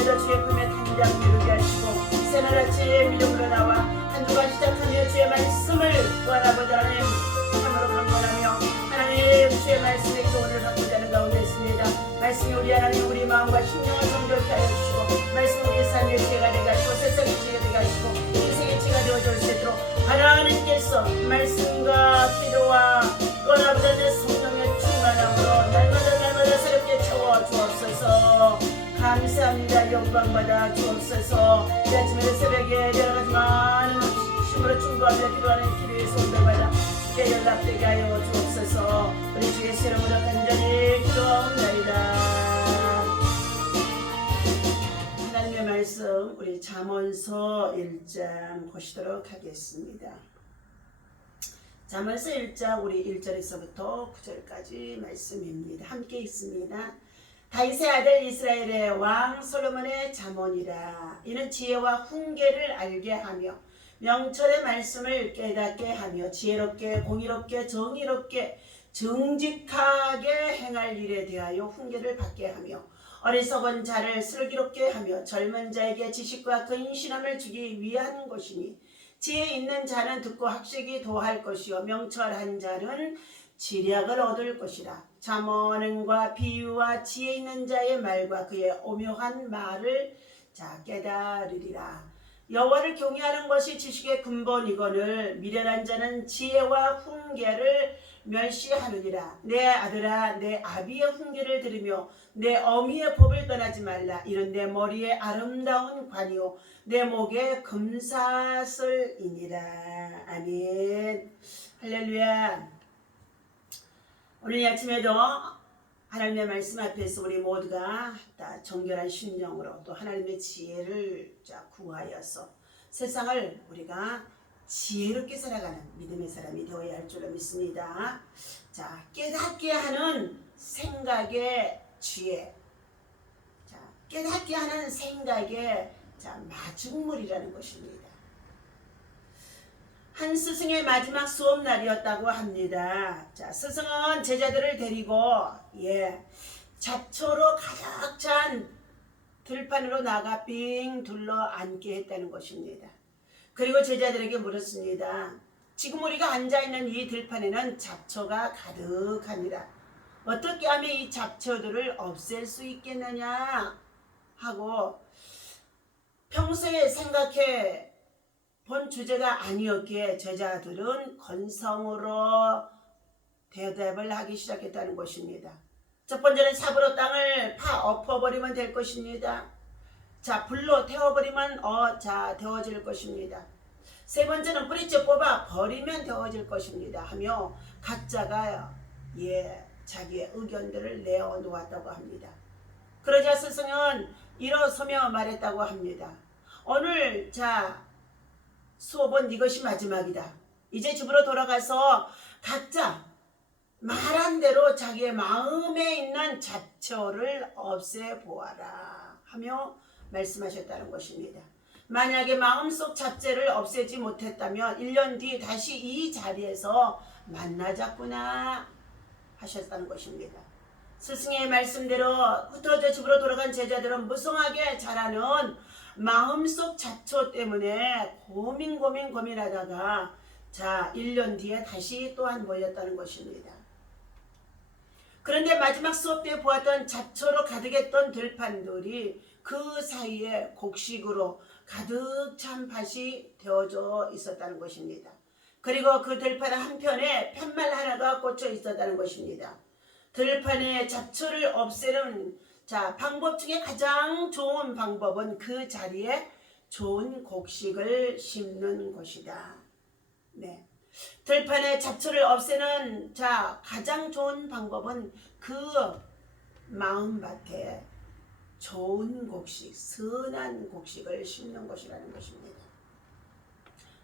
오늘도 주의 품에 단장 이루게 하시고 새날아침에 밀려물어 나와 한 주간 시작하며 주의 말씀을 또한 아버지 하나님 참으로 강건하며 하나님 주의 말씀의 교훈을 받고자 하는 가운데 있습니다. 말씀이 우리 하나님 우리 마음과 심령을 정결케 하여 주시고 말씀 우리 삶의 지혜가 되게 하시고 세상의 지혜가 되게 하시고 인생의 지혜가 되어줄 수 있도록 하나님께서 말씀과 기도와 또한 아버지 하나님 성령의 충만함으로 날마다 새롭게 채워주옵소서. 감사합니다. 영광받아 주옵소서. 이 아침에 새벽에 여러가지 많은 힘으로 충고하며 기도하는 기도의 손들마다 주께 연락되게 하여 주옵소서. 우리 주의 이름으로 간절히 기도하옵나이다. 하나님의 말씀 우리 잠언서 1장 보시도록 하겠습니다. 잠언서 1장 우리 1절에서부터 9절까지 말씀입니다. 함께 있습니다. 다윗의 아들 이스라엘의 왕 솔로몬의 잠언이라. 이는 지혜와 훈계를 알게 하며 명철의 말씀을 깨닫게 하며 지혜롭게 공의롭게 정의롭게 정직하게 행할 일에 대하여 훈계를 받게 하며 어리석은 자를 슬기롭게 하며 젊은 자에게 지식과 근신함을 주기 위한 것이니 지혜 있는 자는 듣고 학식이 도할 것이요 명철한 자는 지략을 얻을 것이라. 잠언과 비유와 지혜 있는 자의 말과 그의 오묘한 말을 깨달으리라. 여호와를 경외하는 것이 지식의 근본이거늘 미련한 자는 지혜와 훈계를 멸시하느니라. 내 아들아 내 아비의 훈계를 들으며 내 어미의 법을 떠나지 말라. 이는 내 머리에 아름다운 관이요 내 목에 금사슬이니라. 아멘. 할렐루야. 오늘 아침에도 하나님의 말씀 앞에서 우리 모두가 다 정결한 심령으로 또 하나님의 지혜를 구하여서 세상을 우리가 지혜롭게 살아가는 믿음의 사람이 되어야 할 줄로 믿습니다. 깨닫게 하는 생각의 지혜, 깨닫게 하는 생각의 마중물이라는 것입니다. 한 스승의 마지막 수업 날이었다고 합니다. 스승은 제자들을 데리고 잡초로 가득 찬 들판으로 나가 빙 둘러 앉게 했다는 것입니다. 그리고 제자들에게 물었습니다. 지금 우리가 앉아있는 이 들판에는 잡초가 가득합니다. 어떻게 하면 이 잡초들을 없앨 수 있겠느냐 하고 평소에 생각해 본 주제가 아니었기에 제자들은 건성으로 대답을 하기 시작했다는 것입니다. 첫 번째는 삽으로 땅을 엎어버리면 될 것입니다. 불로 태워버리면 데워질 것입니다. 세 번째는 뿌리째 뽑아 버리면 데워질 것입니다 하며 각자가 자기의 의견들을 내어놓았다고 합니다. 그러자 스승은 일어서며 말했다고 합니다. 오늘 수업은 이것이 마지막이다. 이제 집으로 돌아가서 각자 말한 대로 자기의 마음에 있는 잡초를 없애보아라 하며 말씀하셨다는 것입니다. 만약에 마음속 잡재를 없애지 못했다면 1년 뒤 다시 이 자리에서 만나자꾸나 하셨다는 것입니다. 스승의 말씀대로 흩어져 집으로 돌아간 제자들은 무성하게 자라는 마음속 잡초 때문에 고민하다가 1년 뒤에 다시 또한 모였다는 것입니다. 그런데 마지막 수업 때 보았던 잡초로 가득했던 들판들이 그 사이에 곡식으로 가득 찬 밭이 되어져 있었다는 것입니다. 그리고 그 들판 한편에 팻말 하나가 꽂혀 있었다는 것입니다. 들판에 잡초를 없애는 방법 중에 가장 좋은 방법은 그 자리에 좋은 곡식을 심는 것이다. 들판에 잡초를 없애는 가장 좋은 방법은 그 마음밭에 좋은 곡식, 선한 곡식을 심는 것이라는 것입니다.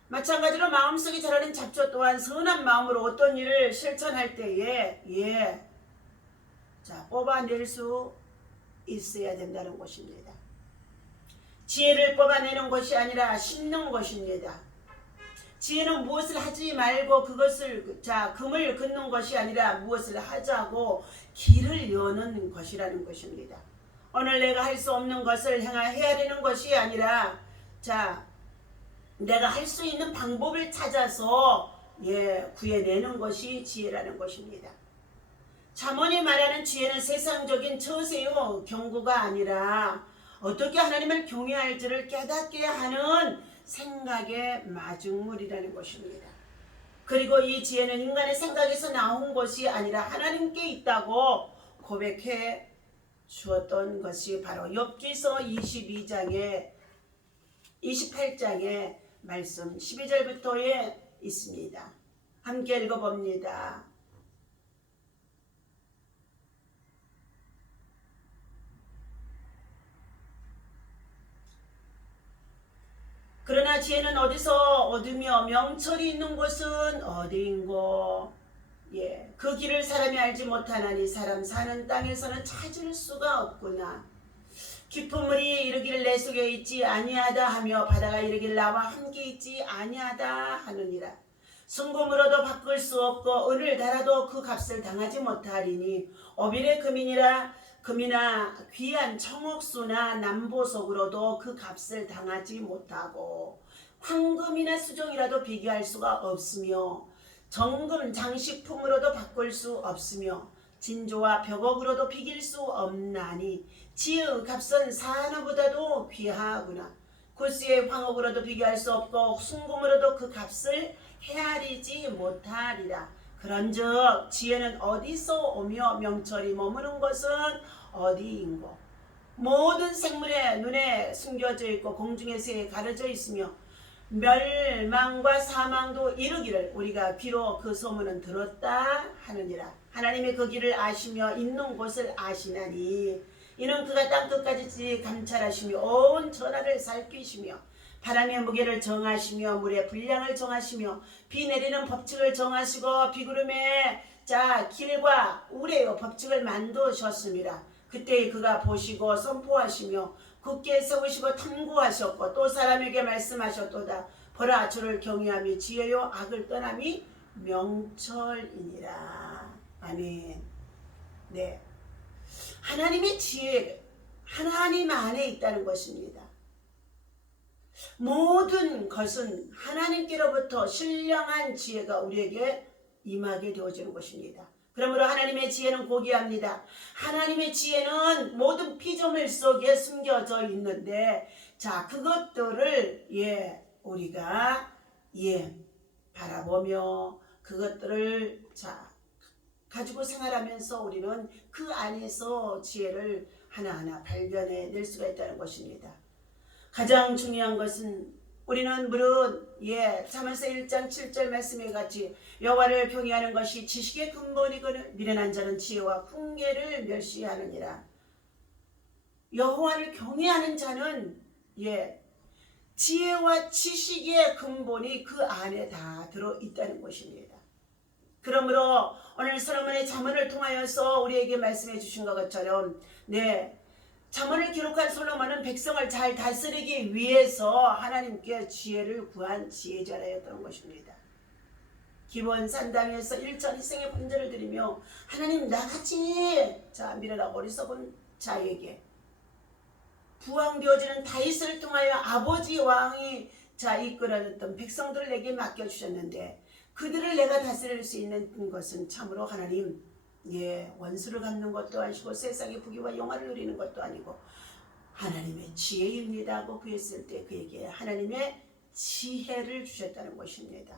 마찬가지로 마음속에 자라는 잡초 또한 선한 마음으로 어떤 일을 실천할 때에 뽑아낼 수 있어야 된다는 것입니다. 지혜를 뽑아내는 것이 아니라 심는 것입니다. 지혜는 무엇을 하지 말고 그것을 금을 긋는 것이 아니라 무엇을 하자고 길을 여는 것이라는 것입니다. 오늘 내가 할 수 없는 것을 해야 되는 것이 아니라 내가 할 수 있는 방법을 찾아서 구해내는 것이 지혜라는 것입니다. 잠언이 말하는 지혜는 세상적인 처세요 경고가 아니라 어떻게 하나님을 경외할지를 깨닫게 하는 생각의 마중물이라는 것입니다. 그리고 이 지혜는 인간의 생각에서 나온 것이 아니라 하나님께 있다고 고백해 주었던 것이 바로 욥기서 28장의 말씀 12절부터에 있습니다. 함께 읽어봅니다. 그러나 지혜는 어디서 얻으며 명철이 있는 곳은 어디인고 그 길을 사람이 알지 못하나니 사람 사는 땅에서는 찾을 수가 없구나. 깊은 물이 이르기를 내 속에 있지 아니하다 하며 바다가 이르기를 나와 함께 있지 아니하다 하느니라. 순금으로도 바꿀 수 없고 은을 달아도 그 값을 당하지 못하리니 오빌의 금이나 귀한 청옥수나 남보석으로도 그 값을 당하지 못하고 황금이나 수정이라도 비교할 수가 없으며 정금 장식품으로도 바꿀 수 없으며 진조와 벽옥으로도 비길 수 없나니 지혜의 값은 산호보다도 귀하구나. 구스의 황옥으로도 비교할 수 없고 순금으로도 그 값을 헤아리지 못하리라. 그런즉 지혜는 어디서 오며 명철이 머무는 것은 어디인고. 모든 생물의 눈에 숨겨져 있고 공중의 새에 가려져 있으며 멸망과 사망도 이르기를 우리가 귀로 그 소문은 들었다 하느니라. 하나님의 그 길을 아시며 있는 곳을 아시나니 이는 그가 땅끝까지 감찰하시며 온 전하를 살피시며 바람의 무게를 정하시며 물의 분량을 정하시며 비 내리는 법칙을 정하시고 비구름의 길과 우레의 법칙을 만드셨습니다. 그때 그가 보시고 선포하시며 굳게 세우시고 탐구하셨고 또 사람에게 말씀하셨도다. 보라 주를 경외함이 지혜요 악을 떠남이 명철이니라. 아멘. 네, 하나님의 지혜 하나님 안에 있다는 것입니다. 모든 것은 하나님께로부터 신령한 지혜가 우리에게 임하게 되어지는 것입니다. 그러므로 하나님의 지혜는 고귀합니다. 하나님의 지혜는 모든 피조물 속에 숨겨져 있는데 그것들을 우리가 바라보며 그것들을 가지고 생활하면서 우리는 그 안에서 지혜를 하나하나 발견해낼 수가 있다는 것입니다. 가장 중요한 것은 우리는 물론 잠언서 1장 7절 말씀에 같이 여호와를 경외하는 것이 지식의 근본이거늘 미련한 자는 지혜와 훈계를 멸시하느니라. 여호와를 경외하는 자는 지혜와 지식의 근본이 그 안에 다 들어있다는 것입니다. 그러므로 오늘 솔로몬의 잠언을 통하여서 우리에게 말씀해 주신 것처럼 잠언을 기록한 솔로몬은 백성을 잘 다스리기 위해서 하나님께 지혜를 구한 지혜자라였던 것입니다. 기본 산당에서 일전일생의 번제를 드리며 하나님 나같이 미련하고 어리석은 자에게 부왕되어지는 다윗을 통하여 아버지 왕이 이끌어냈던 백성들을 내게 맡겨주셨는데 그들을 내가 다스릴 수 있는 것은 참으로 하나님 원수를 갚는 것도 아니고 세상의 부귀와 영화를 누리는 것도 아니고 하나님의 지혜입니다 하고 구했을 때 그에게 하나님의 지혜를 주셨다는 것입니다.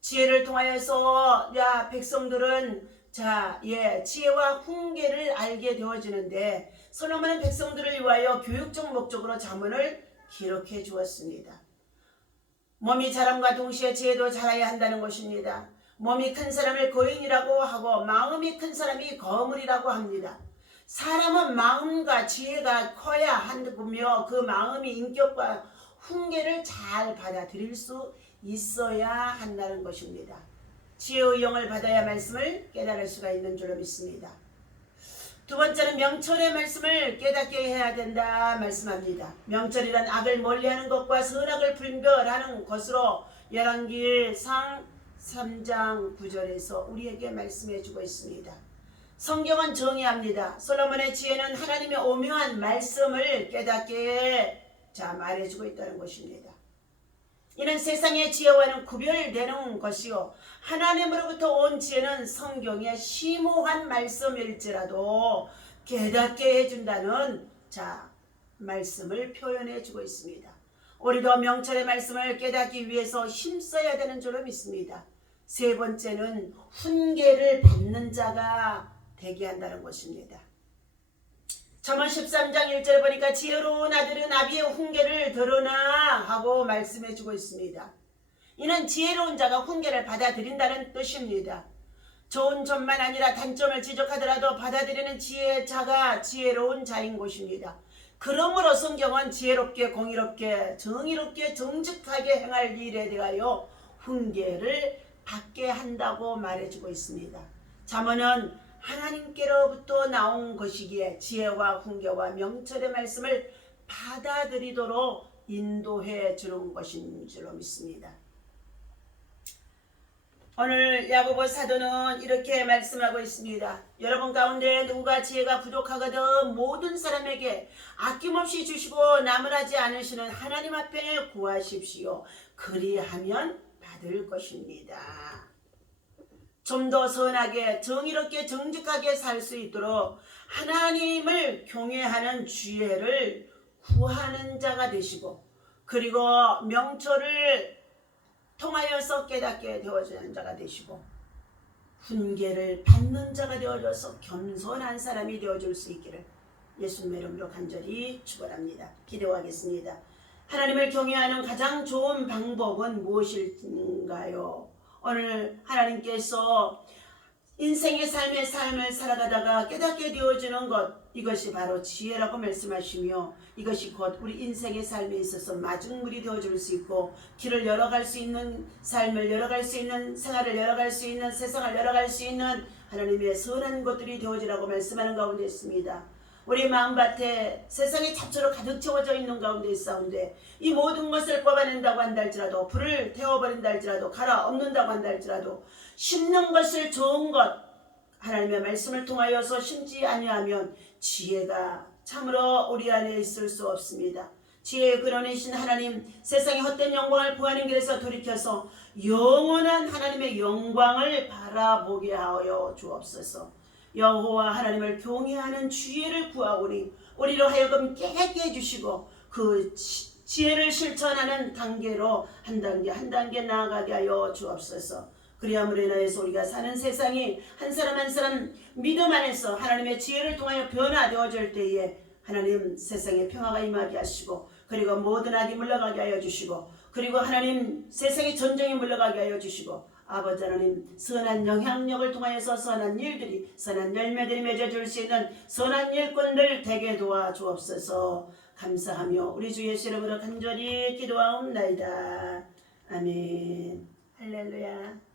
지혜를 통하여서 백성들은 지혜와 훈계를 알게 되어지는데 솔로몬은 백성들을 위하여 교육적 목적으로 잠언을 기록해 주었습니다. 몸이 자람과 동시에 지혜도 자라야 한다는 것입니다. 몸이 큰 사람을 거인이라고 하고 마음이 큰 사람이 거물이라고 합니다. 사람은 마음과 지혜가 커야 하며 그 마음이 인격과 훈계를 잘 받아들일 수 있어야 한다는 것입니다. 지혜의 영을 받아야 말씀을 깨달을 수가 있는 줄로 믿습니다. 두 번째는 명철의 말씀을 깨닫게 해야 된다 말씀합니다. 명철이란 악을 멀리하는 것과 선악을 분별하는 것으로 열왕기상 3장 9절에서 우리에게 말씀해 주고 있습니다. 성경은 정의합니다. 솔로몬의 지혜는 하나님의 오묘한 말씀을 깨닫게 말해주고 있다는 것입니다. 이는 세상의 지혜와는 구별되는 것이요 하나님으로부터 온 지혜는 성경의 심오한 말씀일지라도 깨닫게 해준다는 말씀을 표현해주고 있습니다. 우리도 명철의 말씀을 깨닫기 위해서 힘써야 되는 줄로 믿습니다. 세 번째는 훈계를 받는 자가 되게 한다는 것입니다. 잠언 13장 1절에 보니까 지혜로운 아들은 아비의 훈계를 들으나 하고 말씀해주고 있습니다. 이는 지혜로운 자가 훈계를 받아들인다는 뜻입니다. 좋은 점만 아니라 단점을 지적하더라도 받아들이는 지혜자가 지혜로운 자인 것입니다. 그러므로 성경은 지혜롭게 공의롭게 정의롭게 정직하게 행할 일에 대하여 훈계를 받게 한다고 말해주고 있습니다. 잠언은 하나님께로부터 나온 것이기에 지혜와 훈계와 명철의 말씀을 받아들이도록 인도해 주는 것인 줄로 믿습니다. 오늘 야고보 사도는 이렇게 말씀하고 있습니다. 여러분 가운데 누가 지혜가 부족하거든 모든 사람에게 아낌없이 주시고 나무라지 않으시는 하나님 앞에 구하십시오. 그리하면 받을 것입니다. 좀 더 선하게 정의롭게 정직하게 살 수 있도록 하나님을 경외하는 지혜를 구하는 자가 되시고 그리고 명철을 통하여서 깨닫게 되어지는 자가 되시고 훈계를 받는 자가 되어져서 겸손한 사람이 되어줄 수 있기를 예수님의 이름으로 간절히 축원합니다. 기도하겠습니다. 하나님을 경외하는 가장 좋은 방법은 무엇일까요? 오늘 하나님께서 인생의 삶의 삶을 살아가다가 깨닫게 되어지는 것 이것이 바로 지혜라고 말씀하시며 이것이 곧 우리 인생의 삶에 있어서 마중물이 되어줄 수 있고 길을 열어갈 수 있는 삶을 열어갈 수 있는 생활을 열어갈 수 있는 세상을 열어갈 수 있는 하나님의 선한 것들이 되어지라고 말씀하는 가운데 있습니다. 우리 마음밭에 세상의 잡초로 가득 채워져 있는 가운데 있사온데 이 모든 것을 뽑아낸다고 한다 할지라도 불을 태워버린다 할지라도 갈아엎는다고 한다 할지라도 심는 것을 좋은 것 하나님의 말씀을 통하여서 심지 아니하면 지혜가 참으로 우리 안에 있을 수 없습니다. 지혜의 근원이신 하나님 세상의 헛된 영광을 구하는 길에서 돌이켜서 영원한 하나님의 영광을 바라보게 하여 주옵소서. 여호와 하나님을 경외하는 지혜를 구하오니 우리로 하여금 깨닫게 해주시고 그 지혜를 실천하는 단계로 한 단계 한 단계 나아가게 하여 주옵소서. 그리함으로 인하여서 우리가 사는 세상이 한 사람 한 사람 믿음 안에서 하나님의 지혜를 통하여 변화되어질 때에 하나님 세상에 평화가 임하게 하시고 그리고 모든 악이 물러가게 하여 주시고 그리고 하나님 세상의 전쟁이 물러가게 하여 주시고 아버지 하나님 선한 영향력을 통하여서 선한 일들이 선한 열매들이 맺어줄 수 있는 선한 일꾼들 되게 도와주옵소서. 감사하며 우리 주 예수 이름으로 간절히 기도하옵나이다. 아멘. 할렐루야.